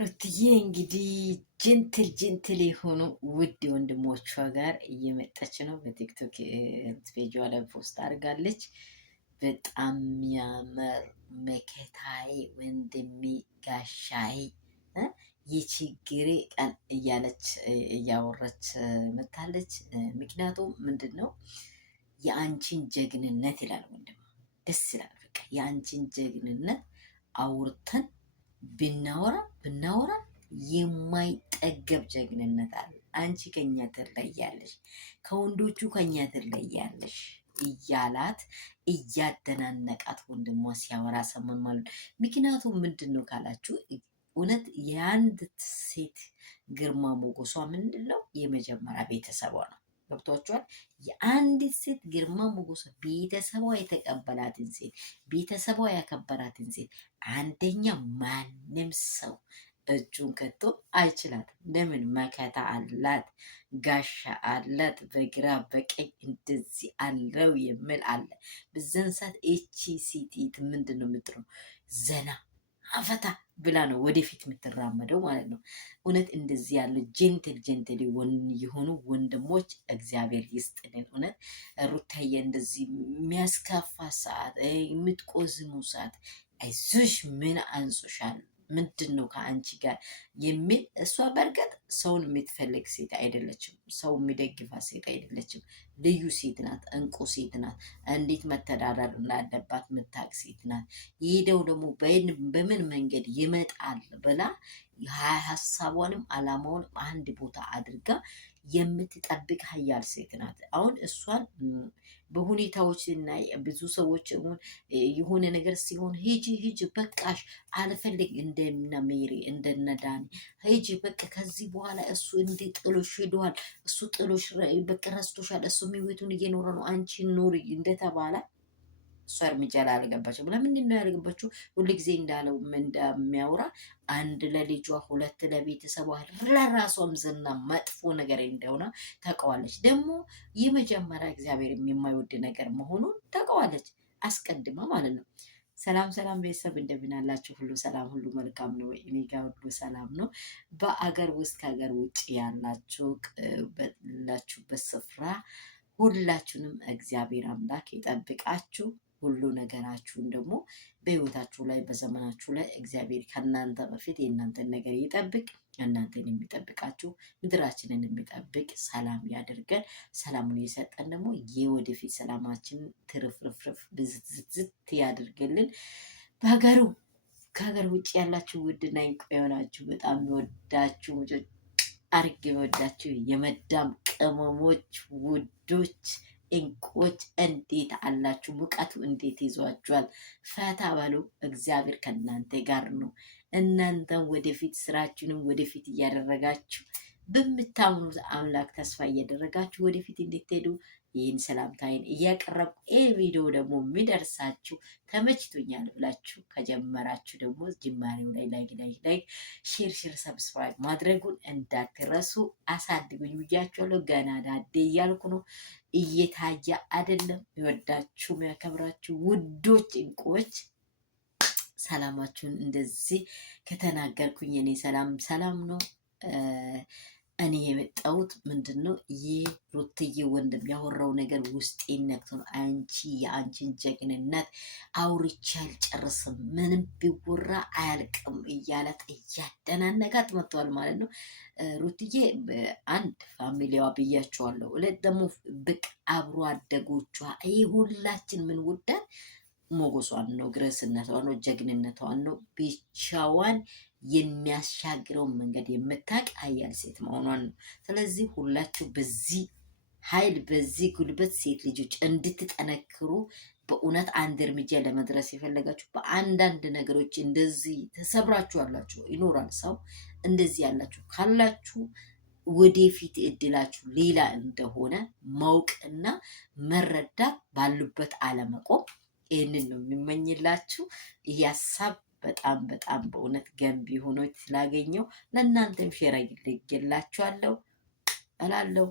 ሩትዬ እንግዲህ ጀንትል የሆኑ ውድ ወንድሞቿ ጋር እየመጣች ነው። በቲክቶክ ፔጇ ላይ ፖስት አድርጋለች። በጣም የሚያምር መከታዬ ወንድሜ ጋሻዬ የችግሬ ቀን እያለች እያወረች መታለች። ምክንያቱም ምንድን ነው የአንቺን ጀግንነት ይላል ወንድም፣ ደስ ይላል። በቃ የአንቺን ጀግንነት አውርተን ብናወራ የማይጠገብ ጀግንነት አለ። አንቺ ከኛ ትለያለሽ፣ ከወንዶቹ ከኛ ትለያለሽ እያላት እያደናነቃት ወንድሟ ሲያወራ ሰማን ማለት ነው። ምክንያቱም ምንድን ነው ካላችሁ እውነት የአንድ ሴት ግርማ ሞገሷ ምንድን ነው? የመጀመሪያ ቤተሰቧ ነው። ገብቷችኋል? የአንዲት ሴት ግርማ ሞገሷ ቤተሰቧ የተቀበላትን ሴት፣ ቤተሰቧ ያከበራትን ሴት አንደኛ ማንም ሰው እጁን ከቶ አይችላትም። ለምን? መከታ አላት፣ ጋሻ አላት፣ በግራ በቀኝ እንደዚህ አለው የሚል አለ። በዛን ሰዓት እቺ ሴት ምንድን ነው የምትለው? ዘና አፈታ ብላ ነው ወደፊት የምትራመደው ማለት ነው። እውነት እንደዚህ ያለ ጀንትል የሆኑ ወንድሞች እግዚአብሔር ይስጥልን። እውነት ሩታዬ እንደዚህ የሚያስከፋ ሰዓት፣ የምትቆዝሙ ሰዓት አይዞሽ ምን አንሶሻል ምንድን ነው ከአንቺ ጋር የሚል እሷ በእርግጥ ሰውን የምትፈልግ ሴት አይደለችም። ሰው የሚደግፋት ሴት አይደለችም። ልዩ ሴት ናት። እንቁ ሴት ናት። እንዴት መተዳደር እንዳለባት ምታቅ ሴት ናት። ይሄደው ደግሞ በምን መንገድ ይመጣል ብላ ሀሳቧንም አላማውንም አንድ ቦታ አድርጋ የምትጠብቅ ሀያል ሴት ናት። አሁን እሷን በሁኔታዎች ስናይ ብዙ ሰዎች የሆነ ነገር ሲሆን ሂጂ በቃሽ አልፈልግ እንደነ ሜሪ እንደነ ዳኒ ሂጂ በቃ ከዚህ በኋላ እሱ እንደ ጥሎሽ ሄደዋል፣ እሱ ጥሎሽ በቃ ረስቶሻል፣ እሱ ህይወቱን እየኖረ ነው፣ አንቺ ኑሪ እንደተባለ እሷ እርምጃ ላይ አልገባችም። ለምንድን ነው ያልገባችው? ሁልጊዜ እንዳለው እንደሚያወራ አንድ ለልጇ፣ ሁለት ለቤተሰቧ፣ ለራሷም ዝና መጥፎ ነገር እንደሆነ ታውቀዋለች። ደግሞ የመጀመሪያ እግዚአብሔር የማይወድ ነገር መሆኑን ታውቀዋለች አስቀድማ ማለት ነው። ሰላም ቤተሰብ እንደምን አላችሁ? ሁሉ ሰላም፣ ሁሉ መልካም ነው። እኔ ጋር ሁሉ ሰላም ነው። በአገር ውስጥ ከሀገር ውጭ ያላችሁበት ስፍራ ሁላችሁንም እግዚአብሔር አምላክ ይጠብቃችሁ። ሁሉ ነገራችሁን ደግሞ በህይወታችሁ ላይ በዘመናችሁ ላይ እግዚአብሔር ከእናንተ በፊት የእናንተን ነገር ይጠብቅ። እናንተን የሚጠብቃችሁ ምድራችንን የሚጠብቅ ሰላም ያደርገን። ሰላሙን የሰጠን ደግሞ የወደፊት ሰላማችን ትርፍርፍርፍ ብዝት ያደርግልን። ከሀገር ውጭ ያላችሁ ውድና እንቁ የሆናችሁ በጣም የወዳችሁ አርግ የወዳችሁ የመዳም ቅመሞች ውዶች እንቁዎች እንዴት አላችሁ? ሙቀቱ እንዴት ይዟችኋል? ፈታ በሉ። እግዚአብሔር ከእናንተ ጋር ነው። እናንተም ወደፊት ስራችሁንም ወደፊት እያደረጋችሁ በምታምኑት አምላክ ተስፋ እያደረጋችሁ ወደፊት እንድትሄዱ ይህን ሰላምታይን እያቀረብኩ ይህ ቪዲዮ ደግሞ የሚደርሳችሁ ተመችቶኛል ብላችሁ ከጀመራችሁ ደግሞ ጅማሬው ላይ ላይክ ሼር ሰብስክራይብ ማድረጉን እንዳትረሱ። አሳድጉኝ ብያችኋለሁ። ገና ዳዴ እያልኩ ነው። እየታየ አይደለም። ይወዳችሁ የሚያከብራችሁ ውዶች እንቁዎች ሰላማችሁን እንደዚህ ከተናገርኩኝ እኔ ሰላም ነው። እኔ የመጣሁት ምንድን ነው ይህ ሩትዬ ወንድም ያወራው ነገር ውስጤን ነክቶ ነው። የአንቺን ጀግንነት አውርቼ አልጨርስም፣ ምንም ቢወራ አያልቅም እያላት እያደናነቃት መጥተዋል ማለት ነው። ሩትዬ አንድ ፋሚሊዋ ብያቸዋለሁ። ሁለት ደግሞ ብቅ አብሮ አደጎቿ ይህ ሁላችን ምን ውዳት ሞገሷን ነው፣ ግረስነቷን ነው፣ ጀግንነቷን ነው። ብቻዋን የሚያሻግረውን መንገድ የምታውቅ ሀያል ሴት መሆኗን ነው። ስለዚህ ሁላችሁ በዚህ ኃይል በዚህ ጉልበት ሴት ልጆች እንድትጠነክሩ በእውነት አንድ እርምጃ ለመድረስ የፈለጋችሁ በአንዳንድ ነገሮች እንደዚህ ተሰብራችሁ አላችሁ ይኖራል። ሰው እንደዚህ ያላችሁ ካላችሁ ወደፊት እድላችሁ ሌላ እንደሆነ ማወቅና መረዳት፣ ባሉበት አለመቆም ይህንን ነው የሚመኝላችሁ። ይህ ሀሳብ በጣም በእውነት ገንቢ ሆኖ ስላገኘው ለእናንተም ሼር አድርጌላችኋለሁ እላለሁ።